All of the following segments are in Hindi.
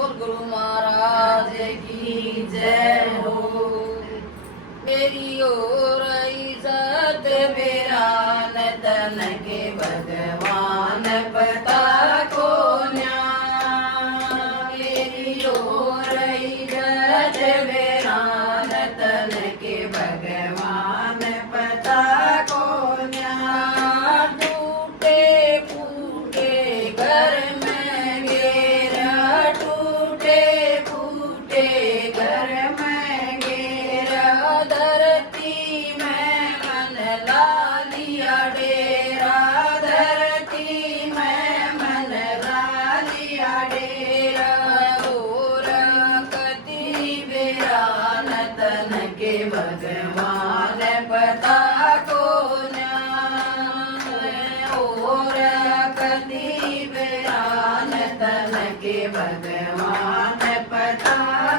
बोल गुरु महाराज की जय हो। मेरी ओर इज्जत वीरान तन के भगवान पता को न्याय। मेरी ओर इज्जत वीरान तन के भगवान पता को न्याय। टूटे फूटे घर में घेरा, टूटे फूटे घर में घेरा। धरती में मन ला लिया डेरा, धरती में मन ला लिया डेरा। और कति वीरान तन के भगवान पता को न्याय। और कति वीरान तन के भगवान पता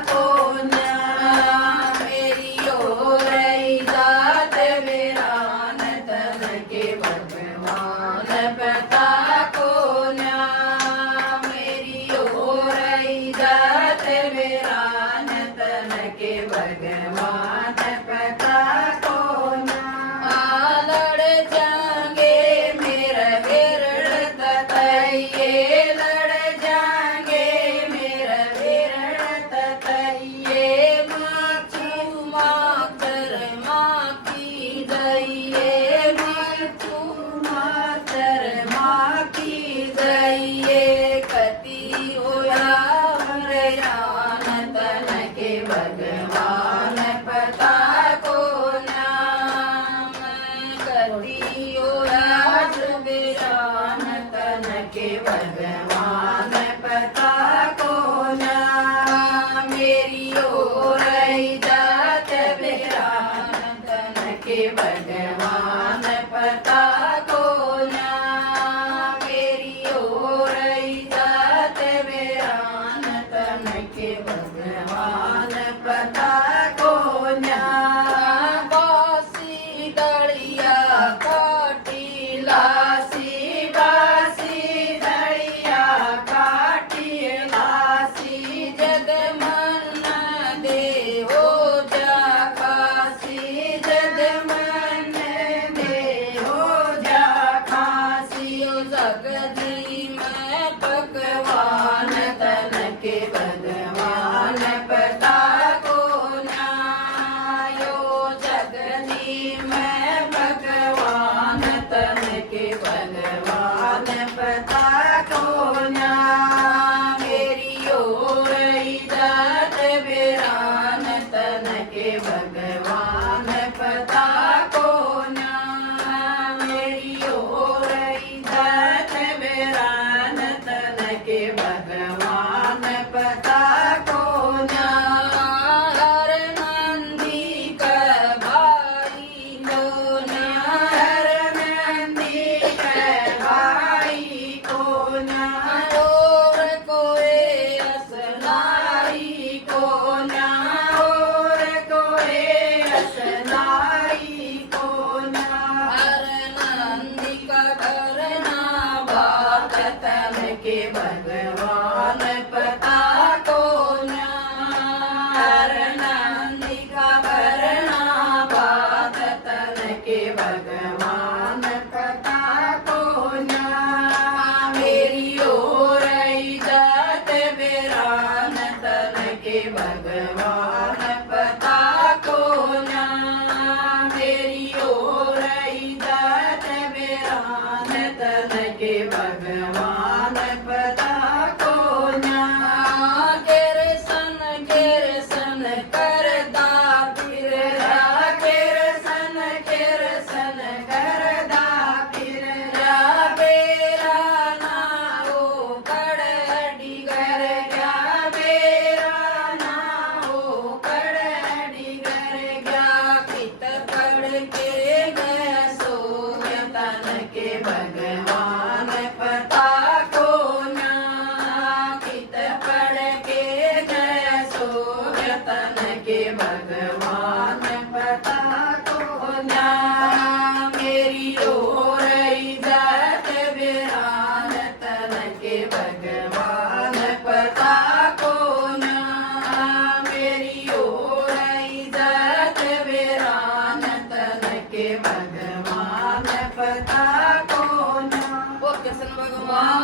को न्याय। मेरी ओर इज्जत वीरान तन के भगवान पता को न्याय। मेरी ओर इज्जत वीरान तन के भगवान पता को न्याय। लड़ जाएंगे मेरा विरल ततैये, लड़ जाएंगे मेरा विरल ततैये। माचू मातर माँ की दैये, माचू मातर माँ की दैये। कति होया वीरान तन के भगवान पता को नाम। कति होया वीरान तन के भगवान पता को नाम। मेरी ओर इज्जत वीरान तन के भगवान पता को नाम। मेरी ओर इज्जत वीरान तन के भगवान पता को नाम। बासी दड़िया काटी लासी, बासी दड़िया काटी लासी। जग मन दे हो जा खासी, जग मन दे हो जा खासी। ओ जगदी में पकवान तन के भगवान पता को न्याय। ओ जगदी में भगवान तन के भगवान पता को न्याय। मेरी ओर इज्जत वीरान तन के भगवान पता को न्याय। मेरी ओर इज्जत वीरान तन के भगवान पता को न्याय। हर नंदी का भाई को न्याय, हर नंदी का भाई को न्याय। और कोई असनाई को न्याय, और कोई असनाई को न्याय। हर नंदी का करना बात तन के भगवान पता को न्याय। हर नंदी का करना बात तन के भगवान पता को न्याय। मेरी ओर इज्जत वीरान तन के भगवान पता को न्याय। मेरी ओर इज्जत वीरान तन के भगवान पता को न्याय। गिरसन करदा फिररा, गिरसन करदा फिररा। बेरा ना हो कड़डी कर गया, बेरा ना भगवान